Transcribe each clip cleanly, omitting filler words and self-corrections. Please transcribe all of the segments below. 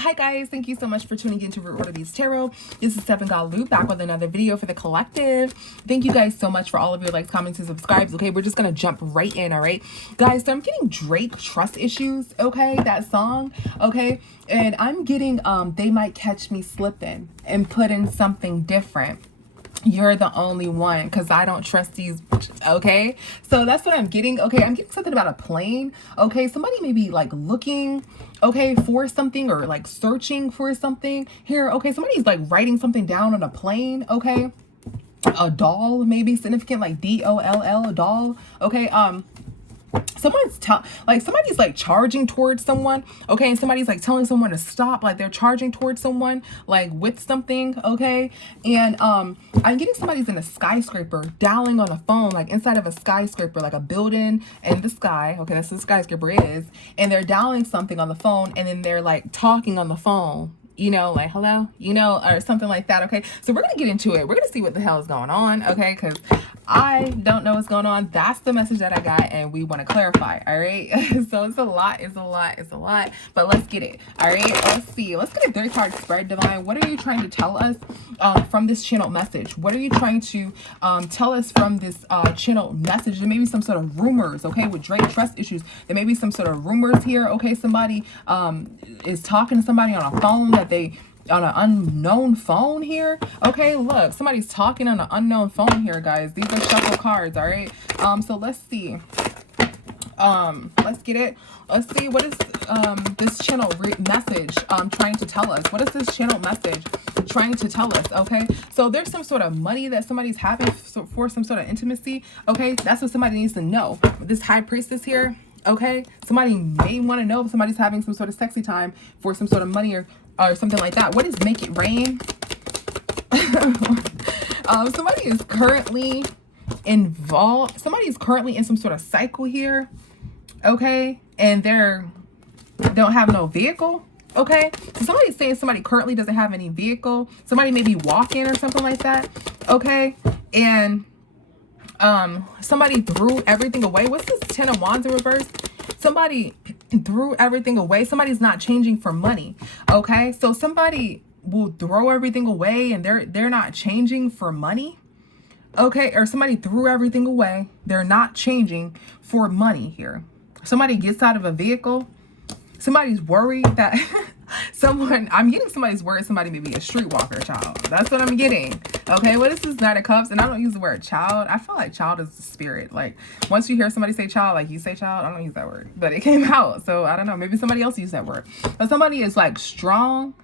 Hi guys, thank you so much for tuning into Root Order Beats Tarot. This is Seven God Loop back with another video for the collective. Thank you guys so much for all of your likes, comments, and subscribes. Okay, we're just gonna jump right in. All right, guys. So I'm getting Drake Trust Issues. Okay, that song. Okay, and I'm getting They Might Catch Me Slipping and put in something different. You're the only one because I don't trust these bitches. Okay, so that's what I'm getting. Okay, I'm getting something about a plane. Okay, somebody may be like looking, okay, for something or like searching for something here. Okay, somebody's like writing something down on a plane. Okay, a doll, maybe significant, like DOLL, a doll. Okay, somebody's like charging towards someone, okay, and somebody's like telling someone to stop, like they're charging towards someone like with something, okay, and I'm getting somebody's in a skyscraper dialing on a phone, like inside of a skyscraper, like a building in the sky. Okay, that's what the skyscraper is, and they're dialing something on the phone, and then they're like talking on the phone, you know, like hello, you know, or something like that. Okay, so we're gonna get into it. We're gonna see what the hell is going on, okay, because I don't know what's going on. That's the message that I got, and we want to clarify. All right, so it's a lot, but let's get it. All right, let's see. Let's get a 3-card spread, Divine. What are you trying to tell us from this channel message? What are you trying to tell us from this channel message? There may be some sort of rumors, okay, with Drake Trust Issues. There may be some sort of rumors here, okay. Somebody is talking to somebody on a phone that on an unknown phone here. Okay, look, somebody's talking on an unknown phone here, guys. These are shuffle cards. All right, so let's see. Let's get it. Let's see, what is this channel message trying to tell us? What is this channel message trying to tell us? Okay, so there's some sort of money that somebody's having for some sort of intimacy. Okay, that's what somebody needs to know. This High Priestess here, okay, somebody may want to know if somebody's having some sort of sexy time for some sort of money or something like that. What is Make It Rain? Somebody is currently involved. Somebody's currently in some sort of cycle here, okay, and don't have no vehicle. Okay, so somebody's saying somebody currently doesn't have any vehicle. Somebody may be walking or something like that. Okay, and somebody threw everything away. What's this 10 of Wands in reverse? Somebody threw everything away. Somebody's not changing for money. Okay, so somebody will throw everything away and they're not changing for money. Okay, or somebody threw everything away, they're not changing for money here. Somebody gets out of a vehicle. Somebody's worried that I'm getting somebody's worried somebody may be a streetwalker child. That's what I'm getting. Okay, what is this Knight of Cups? And I don't use the word child. I feel like child is the spirit. Like once you hear somebody say child, like you say child, I don't use that word, but it came out. So I don't know, maybe somebody else used that word. But somebody is like strong.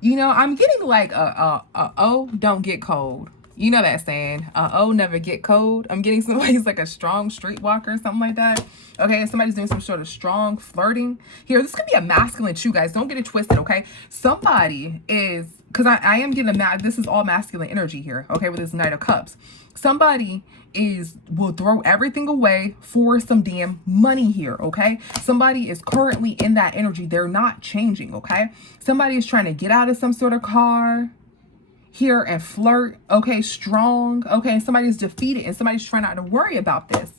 You know, I'm getting like a oh, don't get cold. You know that saying, oh, never get cold. I'm getting somebody's like a strong streetwalker, something like that. Okay, somebody's doing some sort of strong flirting here. This could be a masculine too, guys. Don't get it twisted, okay? Somebody is, because I am getting this is all masculine energy here, okay, with this Knight of Cups. Somebody will throw everything away for some damn money here, okay? Somebody is currently in that energy. They're not changing, okay? Somebody is trying to get out of some sort of car here and flirt, okay, strong, okay, and somebody's defeated and somebody's trying not to worry about this,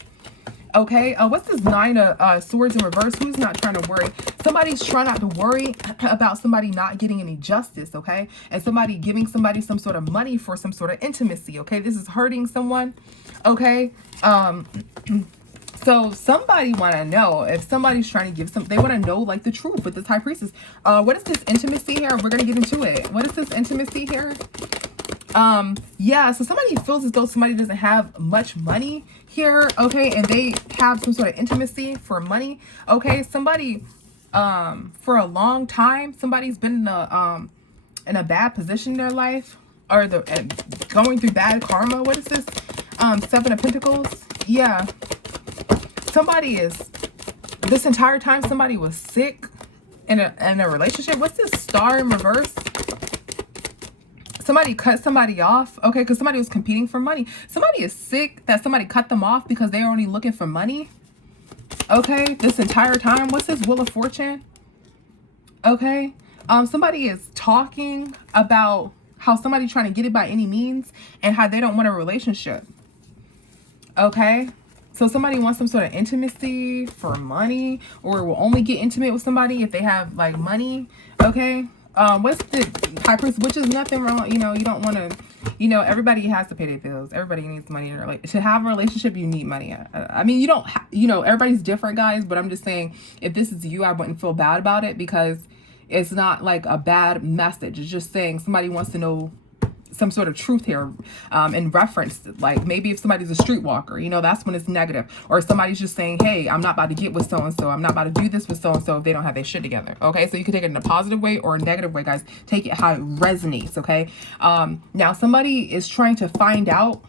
okay. What's this 9 of Swords in reverse? Who's not trying to worry? Somebody's trying not to worry about somebody not getting any justice, okay, and somebody giving somebody some sort of money for some sort of intimacy, okay. This is hurting someone, okay. So somebody want to know if somebody's trying to give they want to know like the truth with this High Priestess. What is this intimacy here? We're going to get into it. What is this intimacy here? Yeah, so somebody feels as though somebody doesn't have much money here, okay, and they have some sort of intimacy for money, okay. Somebody, for a long time, somebody's been in a bad position in their life, or going through bad karma. What is this? 7 of Pentacles. Yeah. Somebody this entire time somebody was sick in a relationship. What's this Star in reverse? Somebody cut somebody off, okay, because somebody was competing for money. Somebody is sick that somebody cut them off because they're only looking for money, okay, this entire time. What's this Wheel of Fortune? Okay, somebody is talking about how somebody's trying to get it by any means and how they don't want a relationship, okay. So somebody wants some sort of intimacy for money, or will only get intimate with somebody if they have like money. Okay. What's the high priest? Which is nothing wrong. You know, you don't want to, you know, everybody has to pay their bills. Everybody needs money in a relationship. To have a relationship, you need money. I mean, you don't, you know, everybody's different, guys, but I'm just saying, if this is you, I wouldn't feel bad about it, because it's not like a bad message. It's just saying somebody wants to know some sort of truth here, in reference, like maybe if somebody's a streetwalker, you know, that's when it's negative. Or somebody's just saying, hey, I'm not about to get with so-and-so, I'm not about to do this with so-and-so if they don't have their shit together. Okay, so you can take it in a positive way or a negative way, guys. Take it how it resonates. Okay. Now somebody is trying to find out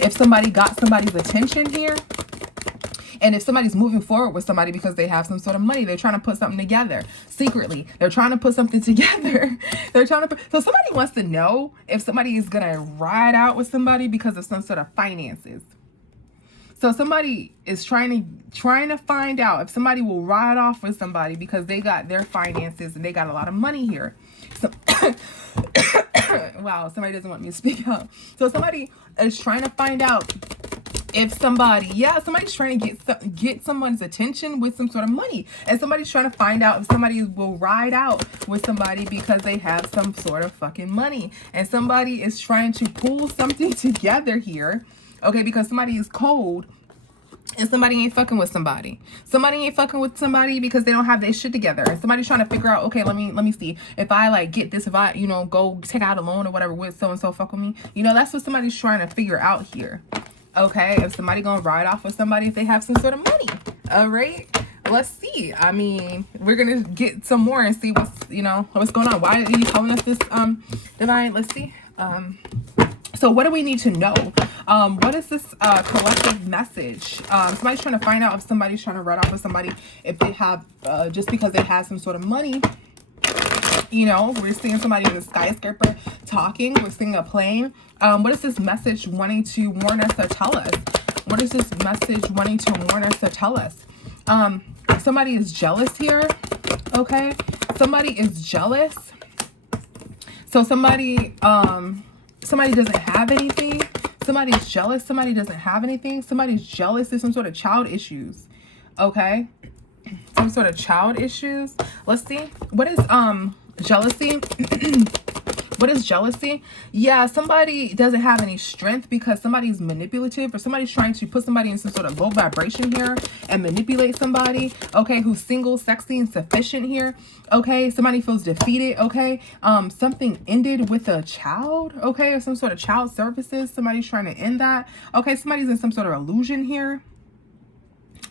if somebody got somebody's attention here. And if somebody's moving forward with somebody because they have some sort of money, they're trying to put something together secretly. They're trying to put something together. They're trying to put, so somebody wants to know if somebody is going to ride out with somebody because of some sort of finances. So somebody is trying to find out if somebody will ride off with somebody because they got their finances and they got a lot of money here. So, wow, somebody doesn't want me to speak up. So somebody is trying to find out if somebody, somebody's trying to get someone's attention with some sort of money. And somebody's trying to find out if somebody will ride out with somebody because they have some sort of fucking money. And somebody is trying to pull something together here. Okay, because somebody is cold and somebody ain't fucking with somebody. Somebody ain't fucking with somebody because they don't have their shit together. And somebody's trying to figure out, okay, let me see. If I like get this, if I, you know, go take out a loan or whatever with so-and-so fuck with me. You know, that's what somebody's trying to figure out here. Okay, if somebody gonna ride off with somebody if they have some sort of money. All right, let's see. I mean, we're gonna get some more and see what's, you know, what's going on. Why are you telling us this, divine? Let's see. So what do we need to know? What is this collective message? Somebody's trying to find out if somebody's trying to ride off with somebody if they have just because they have some sort of money. You know, we're seeing somebody in the skyscraper talking. We're seeing a plane. What is this message wanting to warn us or tell us? What is this message wanting to warn us or tell us? Somebody is jealous here. Okay. Somebody is jealous. So somebody doesn't have anything. Somebody's jealous. Somebody doesn't have anything. Somebody's jealous. There's some sort of child issues. Okay. Some sort of child issues. Let's see. What is jealousy? What is jealousy? Yeah, somebody doesn't have any strength because somebody's manipulative, or somebody's trying to put somebody in some sort of low vibration here and manipulate somebody. Okay, who's single, sexy, and sufficient here. Okay, somebody feels defeated. Okay, something ended with a child. Okay, or some sort of child services. Somebody's trying to end that. Okay, somebody's in some sort of illusion here.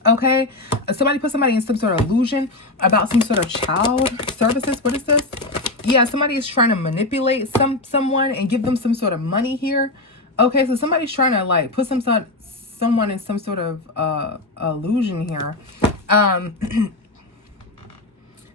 Okay, somebody put somebody in some sort of illusion about some sort of child services. What is this? Yeah, somebody is trying to manipulate someone and give them some sort of money here. Okay, so somebody's trying to like put someone in some sort of illusion here.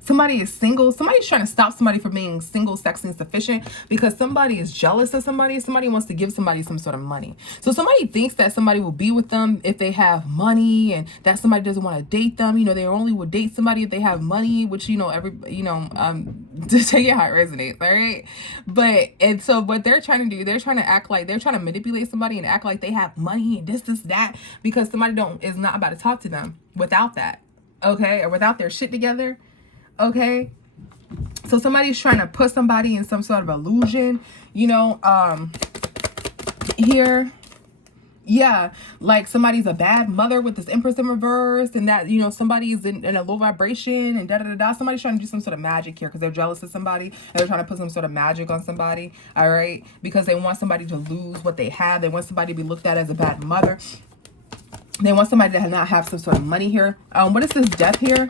Somebody is single. Somebody's trying to stop somebody from being single, sexy, and sufficient because somebody is jealous of somebody. Somebody wants to give somebody some sort of money. So somebody thinks that somebody will be with them if they have money, and that somebody doesn't want to date them. You know, they only would date somebody if they have money, which, you know, to tell you how it resonates. All right. But, and so what they're trying to do, they're trying to act like, they're trying to manipulate somebody and act like they have money and this, that, because somebody is not about to talk to them without that. Okay. Or without their shit together. Okay, so somebody's trying to put somebody in some sort of illusion, you know, here. Yeah, like somebody's a bad mother with this Empress in reverse, and that, you know, somebody's in a low vibration and da-da-da-da. Somebody's trying to do some sort of magic here because they're jealous of somebody, and they're trying to put some sort of magic on somebody, all right, because they want somebody to lose what they have. They want somebody to be looked at as a bad mother. They want somebody to not have some sort of money here. What is this death here?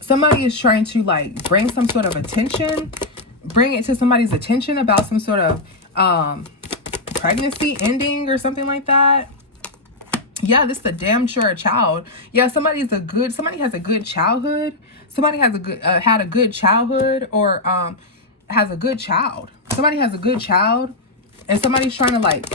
Somebody is trying to like bring some sort of attention, bring it to somebody's attention about some sort of pregnancy ending or something like that. Yeah, this is a damn sure child. Yeah, somebody has a good childhood. Somebody has a good had a good childhood, or has a good child. Somebody has a good child, and somebody's trying to like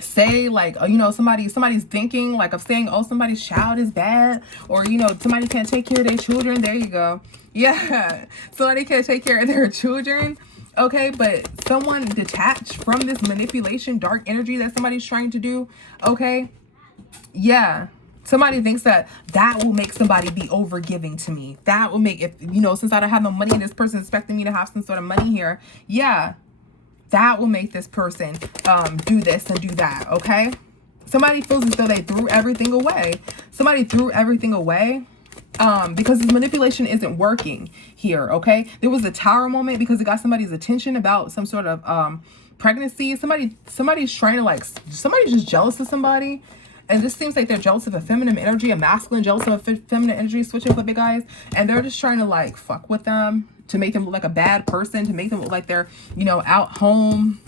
say like, you know, somebody's thinking like of saying, oh, somebody's child is bad, or, you know, somebody can't take care of their children. There you go. Yeah, somebody can't take care of their children. Okay, but someone detached from this manipulation, dark energy that somebody's trying to do. Okay, Yeah. Somebody thinks that that will make somebody be overgiving to me. That will make, if, you know, since I don't have no money and this person is expecting me to have some sort of money here. Yeah. That will make this person do this and do that. Okay. Somebody feels as though they threw everything away. Somebody threw everything away because this manipulation isn't working here. Okay. There was a tower moment because it got somebody's attention about some sort of pregnancy. Somebody's trying to like, somebody's just jealous of somebody. And this seems like they're jealous of a feminine energy, a masculine jealous of a feminine energy, switching flip it, guys. And they're just trying to like fuck with them to make them look like a bad person, to make them look like they're, you know, out home,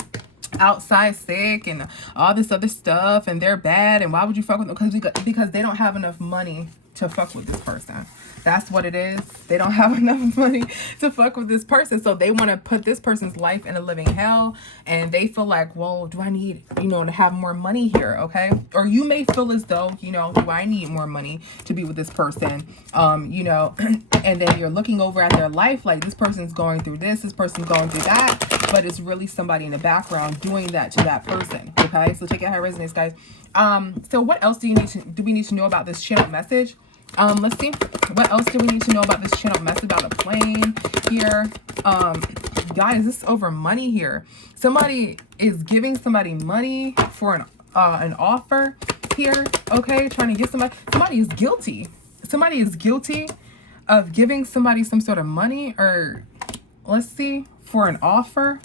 outside sick and all this other stuff. And they're bad. And why would you fuck with them? Because they don't have enough money to fuck with this person. That's what it is. They don't have enough money to fuck with this person. So they want to put this person's life in a living hell. And they feel like, well, do I need, you know, to have more money here? Okay. Or you may feel as though, you know, do I need more money to be with this person? You know, and then you're looking over at their life like this person's going through this person's going through that. But it's really somebody in the background doing that to that person. Okay. So take it how it resonates, guys. So what else do we need to know about this channel message? Let's see. What else do we need to know about this channel message about the plane here? Guys, this is over money here. Somebody is giving somebody money for an offer here. Okay, trying to get somebody is guilty. Somebody is guilty of giving somebody some sort of money, or let's see, for an offer.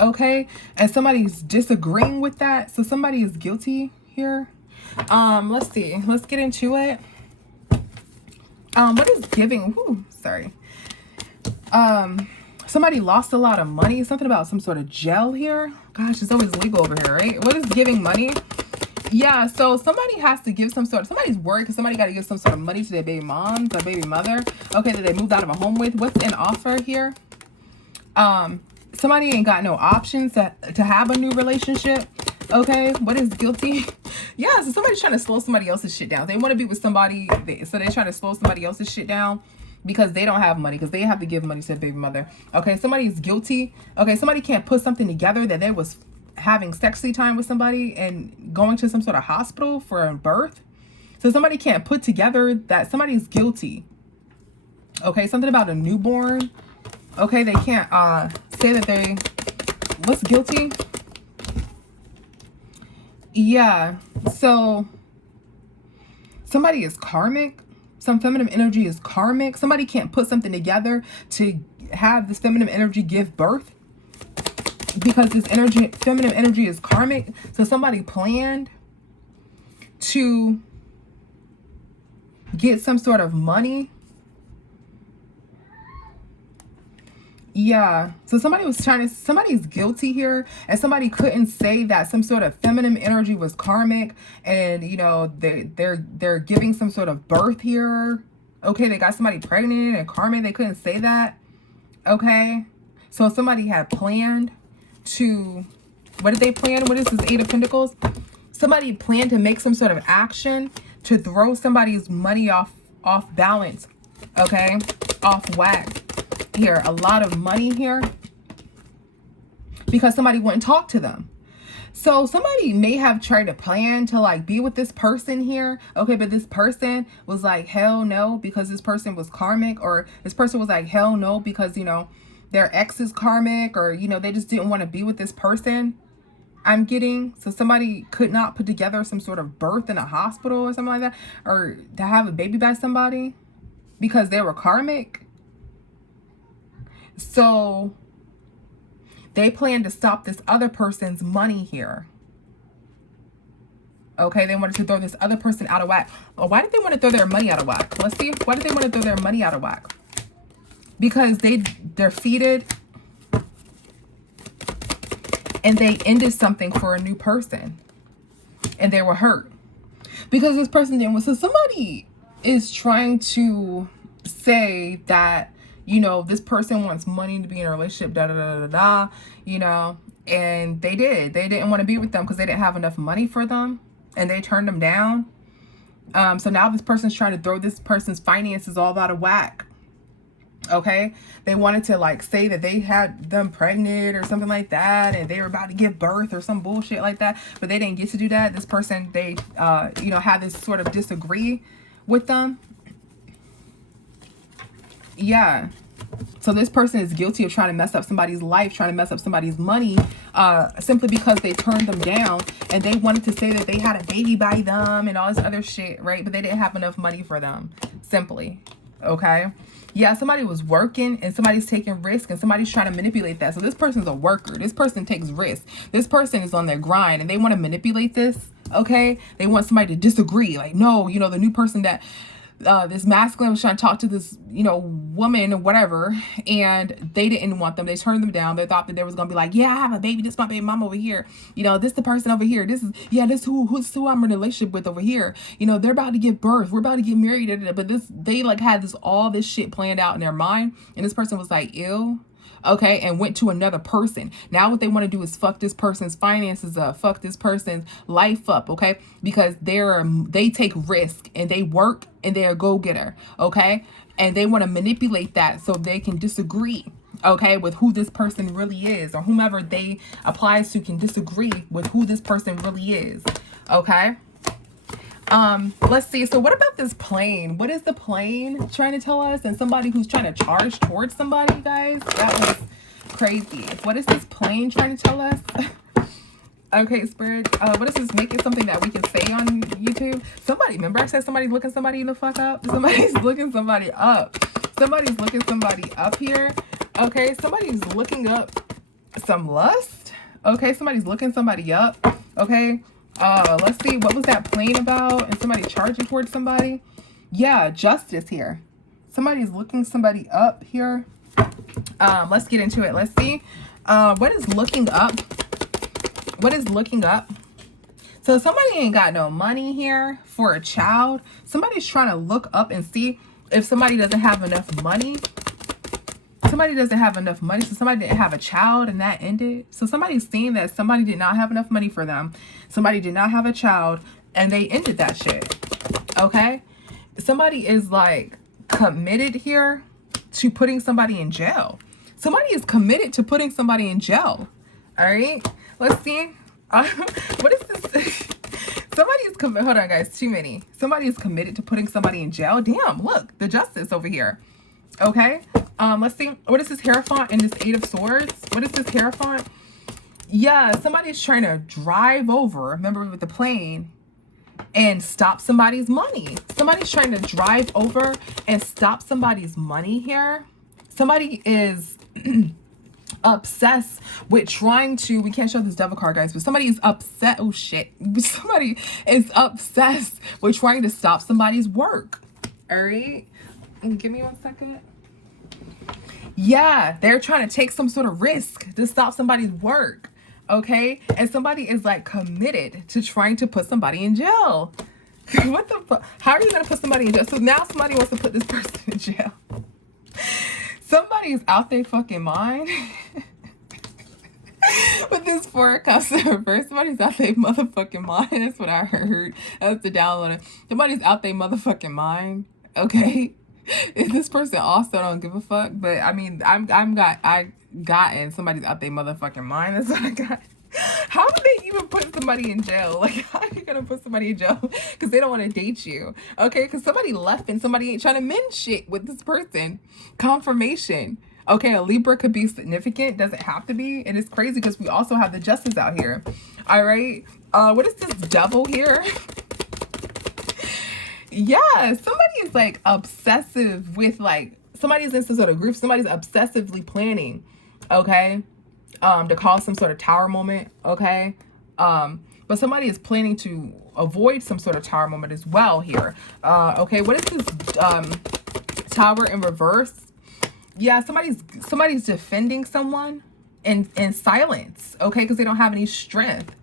Okay, and somebody's disagreeing with that. So somebody is guilty here. Let's see. Let's get into it. What is giving? Whew, sorry. Somebody lost a lot of money. Something about some sort of jail here. Gosh, it's always legal over here, right? What is giving money? Yeah, so somebody has to give somebody's worried because somebody got to give some sort of money to their baby mom, their baby mother. Okay, that they moved out of a home with. What's an offer here? Somebody ain't got no options to have a new relationship. Okay, what is guilty? Yeah, so somebody's trying to slow somebody else's shit down. They want to be with somebody, so they're trying to slow somebody else's shit down because they don't have money, because they have to give money to their baby mother. Okay, somebody's guilty. Okay, somebody can't put something together that they was having sexy time with somebody and going to some sort of hospital for a birth. So somebody can't put together that somebody's guilty. Okay, something about a newborn. Okay, they can't say that they, what's guilty? Yeah, so somebody is karmic. Some feminine energy is karmic. Somebody can't put something together to have this feminine energy give birth because this energy, feminine energy, is karmic. So somebody planned to get some sort of money. Yeah, so somebody's guilty here, and somebody couldn't say that some sort of feminine energy was karmic, and you know they're giving some sort of birth here. Okay, they got somebody pregnant and karmic. They couldn't say that. Okay, so somebody had planned to, what did they plan? What is this Eight of Pentacles? Somebody planned to make some sort of action to throw somebody's money off balance. Okay, off whack. Here, a lot of money here because somebody wouldn't talk to them. So somebody may have tried to plan to like be with this person here. Okay, but this person was like, hell no, because this person was karmic, or this person was like, hell no, because, you know, their ex is karmic, or, you know, they just didn't want to be with this person. I'm getting, so somebody could not put together some sort of birth in a hospital or something like that, or to have a baby by somebody because they were karmic. So they plan to stop this other person's money here. Okay, they wanted to throw this other person out of whack. Well, why did they want to throw their money out of whack? Let's see. Why did they want to throw their money out of whack? Because they're defeated and they ended something for a new person and they were hurt because this person didn't. So somebody is trying to say that, you know, this person wants money to be in a relationship, da da da da da, you know, and they didn't want to be with them because they didn't have enough money for them, and they turned them down. So now this person's trying to throw this person's finances all out of whack. Okay, they wanted to like say that they had them pregnant or something like that, and they were about to give birth or some bullshit like that, but they didn't get to do that. This person, they you know, had this sort of disagree with them. Yeah, so this person is guilty of trying to mess up somebody's life, trying to mess up somebody's money, simply because they turned them down, and they wanted to say that they had a baby by them and all this other shit, right? But they didn't have enough money for them, simply. Okay, yeah, somebody was working and somebody's taking risk and somebody's trying to manipulate that. So this person's a worker. This person takes risk. This person is on their grind and they want to manipulate this. Okay, they want somebody to disagree, like, no, you know, the new person that this masculine was trying to talk to this, you know, woman or whatever, and they didn't want them. They turned them down. They thought that there was gonna be like, yeah, I have a baby. This is my baby mama over here. You know, this the person over here. This is, yeah, this who's who I'm in a relationship with over here. You know, they're about to give birth. We're about to get married. But this, they like had this all this shit planned out in their mind, and this person was like, ew. Okay, and went to another person. Now what they want to do is fuck this person's finances up, fuck this person's life up, okay? Because they take risk and they work and they're a go-getter, okay? And they want to manipulate that so they can disagree, okay, with who this person really is, or whomever they applies to can disagree with who this person really is, okay? Let's see. So what about this plane? What is the plane trying to tell us? And somebody who's trying to charge towards somebody, guys. That was crazy. What is this plane trying to tell us? Okay, Spirit. What is this? Make it something that we can say on YouTube. Somebody, remember I said somebody's looking somebody the fuck up? Somebody's looking somebody up. Somebody's looking somebody up here. Okay, somebody's looking up some lust. Okay, somebody's looking somebody up. Okay. Let's see, what was that plane about? And somebody charging towards somebody? Yeah, justice here. Somebody's looking somebody up here. Let's get into it. Let's see. What is looking up? What is looking up? So somebody ain't got no money here for a child. Somebody's trying to look up and see if somebody doesn't have enough money. Somebody doesn't have enough money, so somebody didn't have a child and that ended. So somebody's seeing that somebody did not have enough money for them. Somebody did not have a child and they ended that shit. Okay? Somebody is like committed here to putting somebody in jail. Somebody is committed to putting somebody in jail. All right? Let's see. What is this? Somebody is committed. Hold on, guys. Too many. Somebody is committed to putting somebody in jail. Damn, look. The justice over here. Okay, let's see. What is this Hierophant and this Eight of Swords? What is this Hierophant? Yeah, somebody's trying to drive over, remember, with the plane and stop somebody's money. Somebody's trying to drive over and stop somebody's money here. Somebody is obsessed with trying to, we can't show this devil card, guys, but somebody is upset. Oh, shit. Somebody is obsessed with trying to stop somebody's work. All right. Give me 1 second. Yeah, they're trying to take some sort of risk to stop somebody's work. Okay? And somebody is like committed to trying to put somebody in jail. What the fuck? How are you going to put somebody in jail? So now somebody wants to put this person in jail. Somebody's out their fucking mind. With this Four of Cups in reverse, somebody's out their motherfucking mind. That's what I heard. That's the download. Somebody's out their motherfucking mind. Okay? This person also don't give a fuck, but I mean, I gotten somebody's out their motherfucking mind. That's what I got. How do they even put somebody in jail? Like, how are you gonna put somebody in jail because they don't want to date you? Okay, because somebody left and somebody ain't trying to mend shit with this person. Confirmation. Okay, a Libra could be significant, doesn't have to be, and it's crazy because we also have the Justice out here. All right, what is this Devil here? Yeah, somebody is like obsessive with like, somebody's in some sort of group, somebody's obsessively planning, okay, to cause some sort of tower moment, okay, but somebody is planning to avoid some sort of tower moment as well here. Okay, what is this Tower in reverse? Yeah, somebody's defending someone in silence, okay, because they don't have any strength.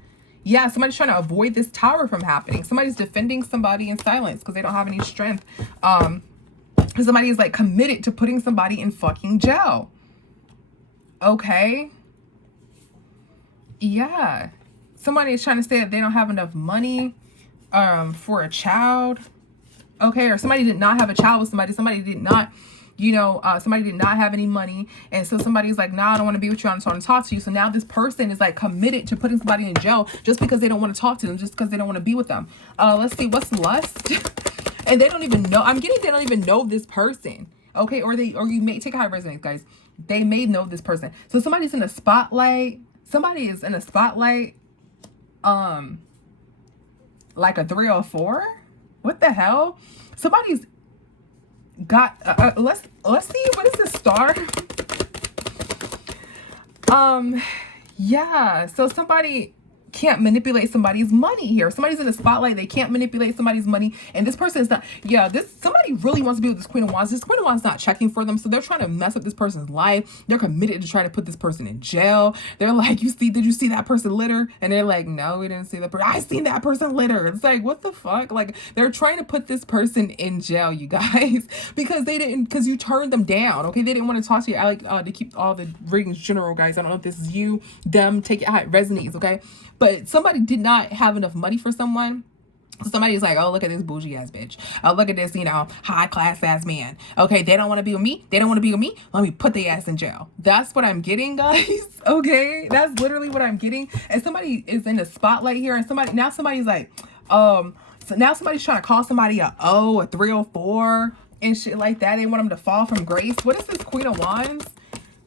Yeah, somebody's trying to avoid this tower from happening. Somebody's defending somebody in silence because they don't have any strength. Somebody is like committed to putting somebody in fucking jail. Okay. Yeah. Somebody is trying to say that they don't have enough money for a child. Okay, or somebody did not have a child with somebody. Somebody did not somebody did not have any money, and so somebody's like, nah, I don't want to be with you, I don't want to talk to you. So now this person is like committed to putting somebody in jail just because they don't want to talk to them, just because they don't want to be with them. Let's see, what's lust? And they don't even know. I'm getting they don't even know this person. Okay, or you may take a high resonance, guys. They may know this person. So somebody's in the spotlight. Somebody is in a spotlight. Like a 304. What the hell? Somebody's got. Let's see. What is the star? Yeah. So somebody can't manipulate somebody's money here. Somebody's in the spotlight. They can't manipulate somebody's money. And this person is not, somebody really wants to be with this Queen of Wands. This Queen of Wands not checking for them. So they're trying to mess up this person's life. They're committed to trying to put this person in jail. They're like, did you see that person litter? And they're like, no, we didn't see that person. I seen that person litter. It's like, what the fuck? Like, they're trying to put this person in jail, you guys, because you turned them down. Okay. They didn't want to talk to you. I like to keep all the readings general, guys. I don't know if this is you, them, take it how it resonates. Okay. But somebody did not have enough money for someone. Somebody's like, oh, look at this bougie ass bitch. Oh, look at this, high class ass man. Okay, they don't want to be with me. They don't want to be with me. Let me put their ass in jail. That's what I'm getting, guys. Okay, that's literally what I'm getting. And somebody is in the spotlight here, and somebody's like, so now somebody's trying to call somebody a 304 and shit like that. They want them to fall from grace. What is this Queen of Wands?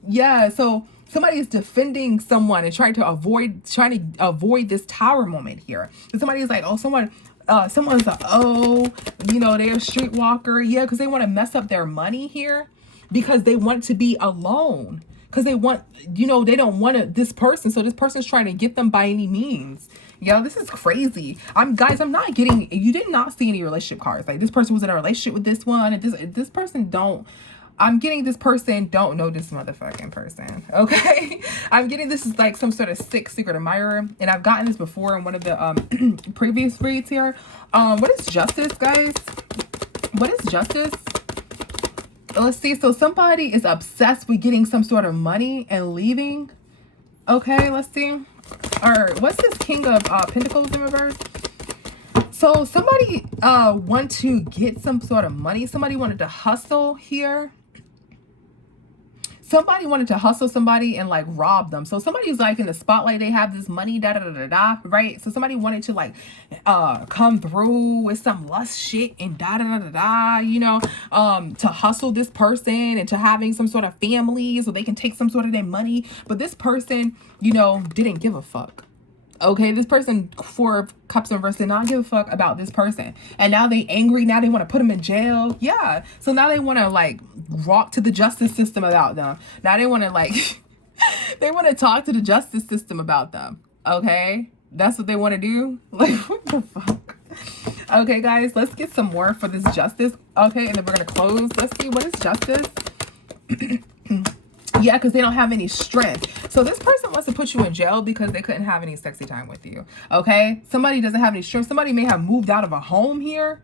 Yeah, so somebody is defending someone and trying to avoid this tower moment here. And somebody is like, oh, someone's they're a streetwalker. Yeah, because they want to mess up their money here because they want to be alone. Because they want, they don't want this person. So this person's trying to get them by any means. This is crazy. I'm not getting, you did not see any relationship cards. Like, this person was in a relationship with this one, and this person I'm getting this person don't know this motherfucking person. Okay. I'm getting this is like some sort of sick secret admirer. And I've gotten this before in one of the previous reads here. What is justice, guys? What is justice? Let's see. So somebody is obsessed with getting some sort of money and leaving. Okay, let's see. Or what's this King of Pentacles in reverse? So somebody want to get some sort of money. Somebody wanted to hustle here. Somebody wanted to hustle somebody and like rob them. So somebody's like in the spotlight. They have this money, right? So somebody wanted to like come through with some lust shit and to hustle this person and to having some sort of family so they can take some sort of their money. But this person, didn't give a fuck. Okay, this person, 4 of Cups in reverse, did not give a fuck about this person. And now they angry. Now they want to put them in jail. Yeah. So now they want to like rock to the justice system about them. Now they want to like, they want to talk to the justice system about them. Okay. That's what they want to do. Like, what the fuck? Okay, guys, let's get some more for this justice. Okay. And then we're going to close. Let's see. What is justice? Yeah, because they don't have any strength. So this person wants to put you in jail because they couldn't have any sexy time with you. Okay. Somebody doesn't have any strength. Somebody may have moved out of a home here.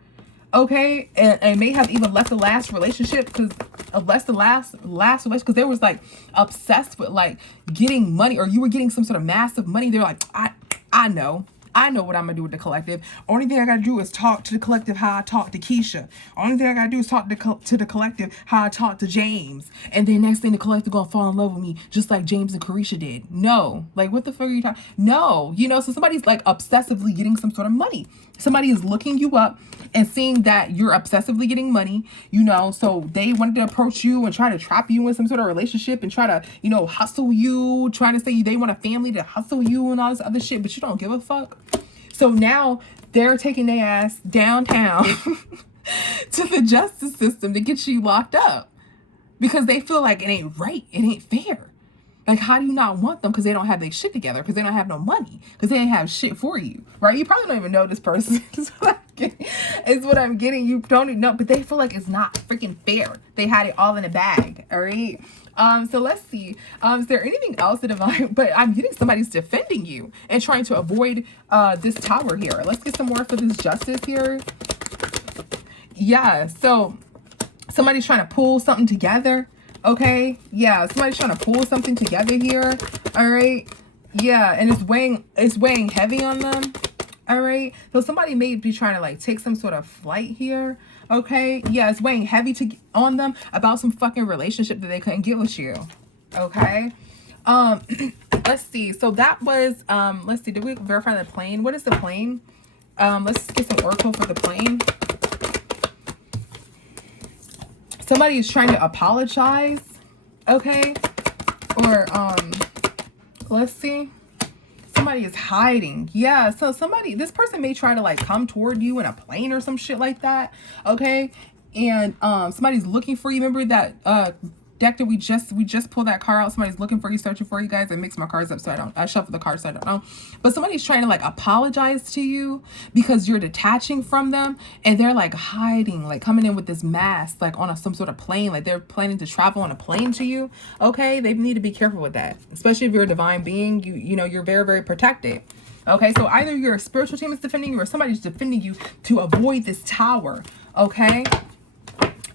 Okay. And may have even left the last relationship because because they was like obsessed with like getting money, or you were getting some sort of massive money. They're like, I know what I'm gonna do with the collective. Only thing I gotta do is talk to the collective how I talk to Keisha. Only thing I gotta do is talk to the collective how I talk to James. And then next thing the collective gonna fall in love with me just like James and Carisha did. No. Like, what the fuck are you talking? No. So somebody's like obsessively getting some sort of money. Somebody is looking you up and seeing that you're obsessively getting money, so they wanted to approach you and try to trap you in some sort of relationship and try to, hustle you, trying to say they want a family to hustle you and all this other shit, but you don't give a fuck. So now they're taking their ass downtown to the justice system to get you locked up because they feel like it ain't right. It ain't fair. Like, how do you not want them? Because they don't have their shit together. Because they don't have no money. Because they didn't have shit for you. Right? You probably don't even know this person. It's what I'm getting. You don't even know. But they feel like it's not freaking fair. They had it all in a bag. All right? So let's see. Is there anything else that but I'm getting somebody's defending you and trying to avoid this tower here. Let's get some more for this justice here. Yeah. So somebody's trying to pull something together. Okay. Yeah. Somebody's trying to pull something together here. All right. Yeah. And it's weighing heavy on them. All right. So somebody may be trying to like take some sort of flight here. Okay. Yeah, it's weighing heavy on them about some fucking relationship that they couldn't get with you. Okay. Let's see. So that was let's see, did we verify the plane? What is the plane? Let's get some oracle for the plane. Somebody is trying to apologize. Okay. Or let's see. Somebody is hiding. Yeah, so this person may try to like come toward you in a plane or some shit like that. Okay. And somebody's looking for you. Remember that deck that we just pulled that card out? Somebody's looking for you, searching for you guys. I mix my cards up so I shuffle the cards so I don't know. But somebody's trying to like apologize to you because you're detaching from them, and they're like hiding, like coming in with this mask, like on some sort of plane, like they're planning to travel on a plane to you. Okay, they need to be careful with that, especially if you're a divine being. You know you're very, very protected. Okay, so either your spiritual team is defending you or somebody's defending you to avoid this tower. Okay.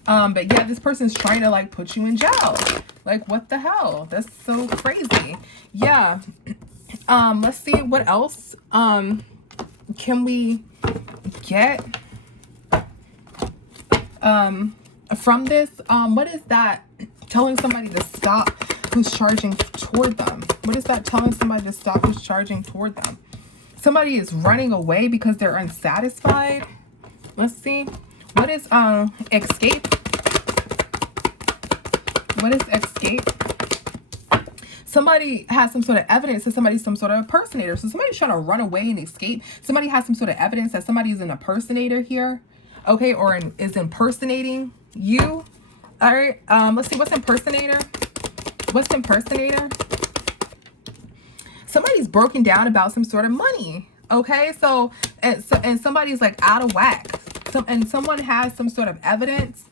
But yeah, this person's trying to like put you in jail. Like, what the hell? That's so crazy. Yeah. Let's see what else can we get from this. What is that telling somebody to stop who's charging toward them? What is that telling somebody to stop who's charging toward them? Somebody is running away because they're unsatisfied. Let's see. What is escape? What is escape? Somebody has some sort of evidence that somebody's some sort of impersonator. So somebody's trying to run away and escape. Somebody has some sort of evidence that somebody's an impersonator here. Okay, or is impersonating you. All right, let's see, what's impersonator? What's impersonator? Somebody's broken down about some sort of money. Okay, so and somebody's like out of whack. And someone has some sort of evidence,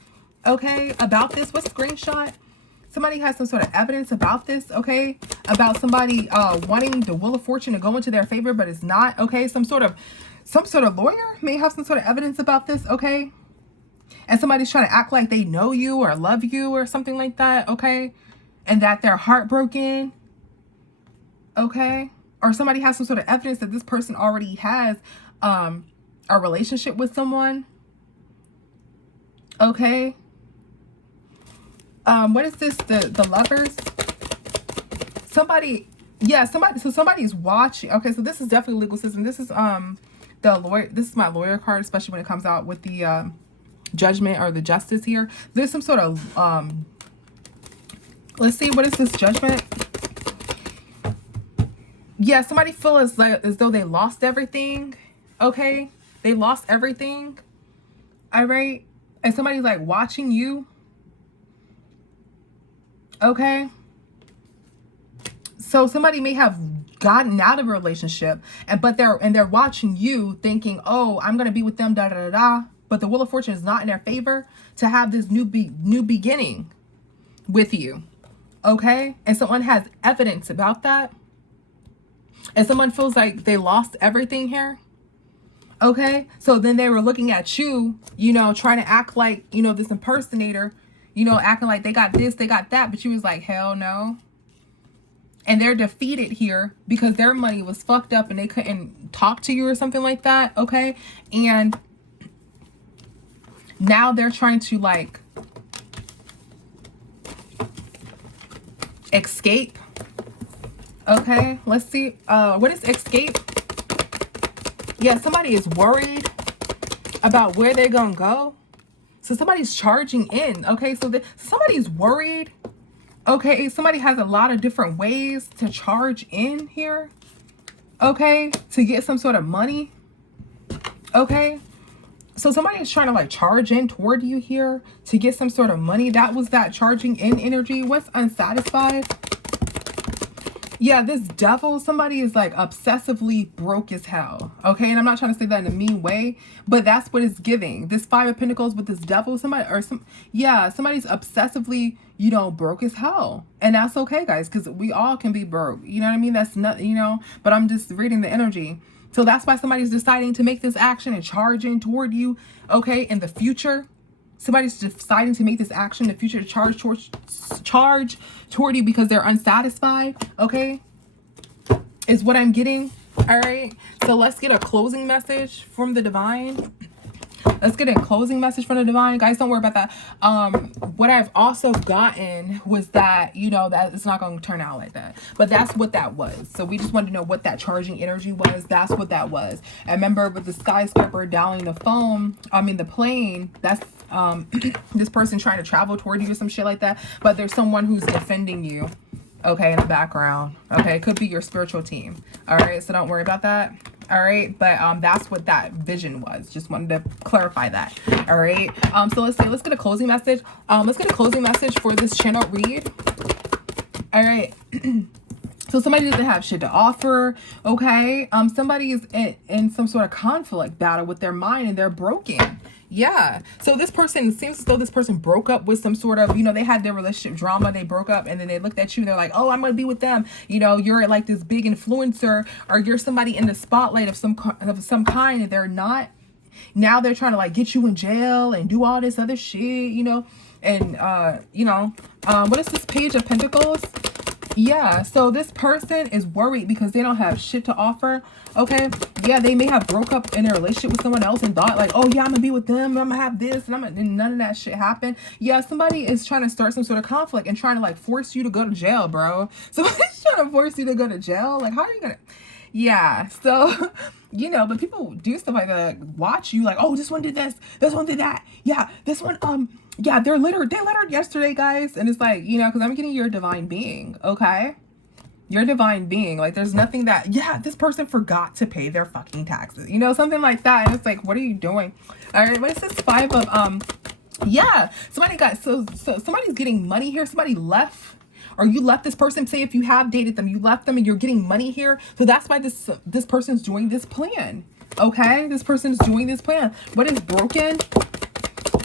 okay, about this. What screenshot? Somebody has some sort of evidence about this, okay, about somebody wanting the Wheel of Fortune to go into their favor, but it's not. Okay, some sort of lawyer may have some sort of evidence about this. Okay, and somebody's trying to act like they know you or love you or something like that. Okay, and that they're heartbroken. Okay, or somebody has some sort of evidence that this person already has a relationship with someone. Okay. What is this? The lovers? Somebody, yeah, so somebody's watching. Okay, so this is definitely legal system. This is the lawyer. This is my lawyer card, especially when it comes out with the judgment or the justice here. There's some sort of let's see, what is this judgment? Yeah, somebody feels as though they lost everything. Okay, they lost everything. All right, and somebody's like watching you. Okay, so somebody may have gotten out of a relationship, but they're watching you, thinking, oh, I'm gonna be with them, da da da da. But the Wheel of Fortune is not in their favor to have this new beginning with you. Okay, and someone has evidence about that, and someone feels like they lost everything here. Okay, so then they were looking at you, you know, trying to act like, you know, this impersonator, you know, acting like they got this, they got that, but you was like, hell no. And they're defeated here because their money was fucked up and they couldn't talk to you or something like that. Okay, and now they're trying to like escape. Okay, let's see. What is escape? Yeah, somebody is worried about where they're gonna go. So somebody's charging in. Okay, so somebody's worried. Okay, somebody has a lot of different ways to charge in here. Okay, to get some sort of money. Okay, so somebody is trying to like charge in toward you here to get some sort of money. That was that charging in energy. What's unsatisfied? Yeah, this devil, somebody is like obsessively broke as hell. Okay, and I'm not trying to say that in a mean way, but that's what it's giving. This Five of Pentacles with this devil, somebody's obsessively, you know, broke as hell. And that's okay, guys, because we all can be broke. You know what I mean? That's not, you know, but I'm just reading the energy. So that's why somebody's deciding to make this action and charge in toward you, okay, in the future. Somebody's deciding to make this action in the future to charge toward you because they're unsatisfied, okay, is what I'm getting. All right, so let's get a closing message from the divine. Let's get a closing message from the divine. Guys, don't worry about that. What I've also gotten was that, you know, that it's not going to turn out like that. But that's what that was. So we just wanted to know what that charging energy was. That's what that was. And remember with the skyscraper dialing the plane, that's this person trying to travel toward you or some shit like that. But there's someone who's defending you. Okay, in the background. Okay, it could be your spiritual team. All right, so don't worry about that. All right, but that's what that vision was. Just wanted to clarify that. All right, so let's get a closing message. Let's get a closing message for this channel read. All right. So somebody doesn't have shit to offer, okay? Somebody is in some sort of conflict battle with their mind and they're broken. Yeah. So this person, seems as though this person broke up with some sort of, you know, they had their relationship drama, they broke up, and then they looked at you, they're like, oh, I'm going to be with them. You know, you're like this big influencer, or you're somebody in the spotlight of some kind, and they're not. Now they're trying to like get you in jail and do all this other shit, you know? And, what is this Page of Pentacles? Yeah, so this person is worried because they don't have shit to offer. Okay, yeah, they may have broke up in their relationship with someone else and thought like, oh yeah, I'm gonna be with them, I'm gonna have this, and none of that shit happened. Yeah, somebody is trying to start some sort of conflict and trying to like force you to go to jail, bro. Somebody's trying to force you to go to jail. Like, how are you gonna? Yeah, so you know, but people do stuff like that, like, watch you like, oh, this one did this one did that. Yeah, this one, yeah, they littered yesterday, guys. And it's like, you know, because I'm getting your divine being, okay? Your divine being. Like, there's nothing that, yeah, this person forgot to pay their fucking taxes. You know, something like that. And it's like, what are you doing? All right, what is this 5 of, yeah, somebody got, so somebody's getting money here. Somebody left. Or you left this person. Say if you have dated them, you left them and you're getting money here. So that's why this person's doing this plan. Okay? This person's doing this plan. What is broken?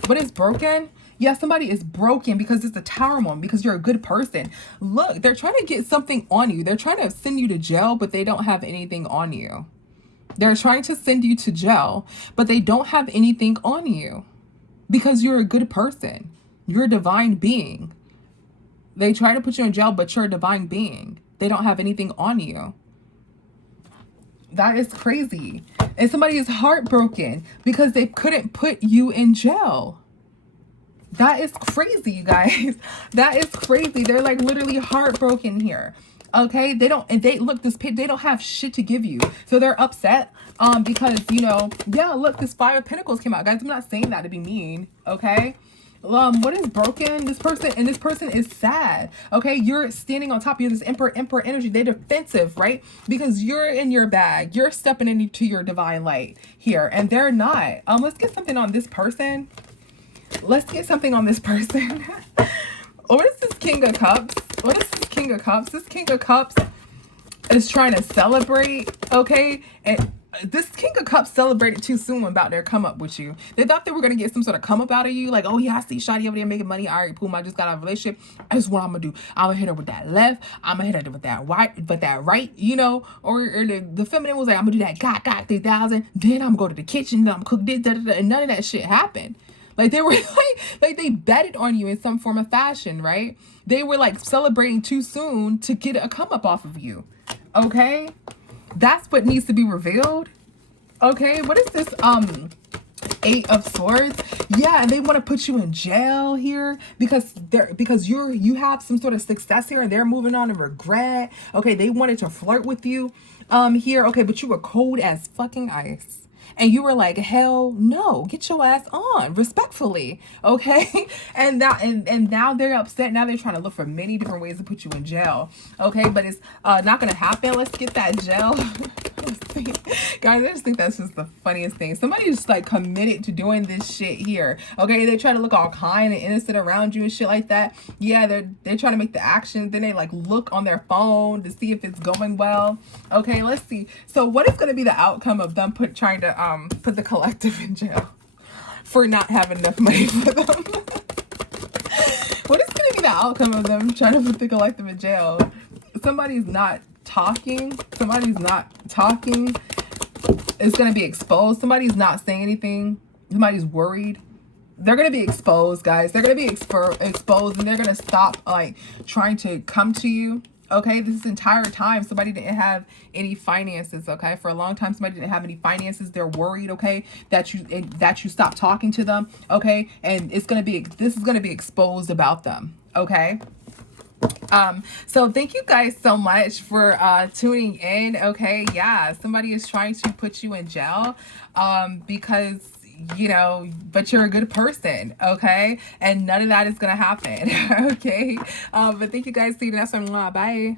What is broken? Yeah, somebody is broken because it's a Tower moment, because you're a good person. Look, they're trying to get something on you. They're trying to send you to jail, but they don't have anything on you. They're trying to send you to jail, but they don't have anything on you because you're a good person. You're a divine being. They try to put you in jail, but you're a divine being. They don't have anything on you. That is crazy. And somebody is heartbroken because they couldn't put you in jail. That is crazy, you guys. That is crazy. They're like literally heartbroken here. Okay, they don't have shit to give you, so they're upset because, you know, yeah, look, this 5 of Pentacles came out, guys. I'm not saying that to be mean, okay? What is broken? This person is sad. Okay, you're standing on top. You're this emperor energy. They're defensive, right? Because you're in your bag. You're stepping into your divine light here, and they're not. Let's get something on this person. Let's get something on this person. What is this King of Cups? What is this King of Cups? This King of Cups is trying to celebrate, okay? And this King of Cups celebrated too soon about their come up with you. They thought they were going to get some sort of come up out of you. Like, oh yeah, I see Shawty over there making money. All right, boom, I just got out of a relationship. That's what I'm going to do. I'm going to hit her with that left. I'm going to hit her with that right, you know? Or the feminine was like, I'm going to do that got 3,000. Then I'm going to go to the kitchen. Then I'm going to cook this, and none of that shit happened. Like, they were like they betted on you in some form of fashion, right? They were like celebrating too soon to get a come up off of you. Okay? That's what needs to be revealed. Okay? What is this 8 of Swords? Yeah, and they want to put you in jail here because you have some sort of success here and they're moving on to regret. Okay, they wanted to flirt with you here. Okay, but you were cold as fucking ice. And you were like, hell no, get your ass on, respectfully, okay? And now they're upset. Now they're trying to look for many different ways to put you in jail, okay? But it's not going to happen. Let's get that jail. Guys, I just think that's just the funniest thing. Somebody's just like committed to doing this shit here, okay? They try to look all kind and innocent around you and shit like that. Yeah, they're trying to make the action. Then they like look on their phone to see if it's going well. Okay, let's see. So what is going to be the outcome of them trying to put the collective in jail for not having enough money for them? What is going to be the outcome of them trying to put the collective in jail? Somebody's not talking. Somebody's not talking. It's going to be exposed. Somebody's not saying anything. Somebody's worried. They're going to be exposed, guys. They're going to be exposed, and they're going to stop like trying to come to you. Okay, this entire time somebody didn't have any finances. Okay, for a long time somebody didn't have any finances. They're worried. Okay, that you stop talking to them. Okay, and this is gonna be exposed about them. Okay. So thank you guys so much for tuning in. Okay, yeah, somebody is trying to put you in jail because but you're a good person. Okay, and none of that is gonna happen. Okay, but thank you guys. See you next time. Bye.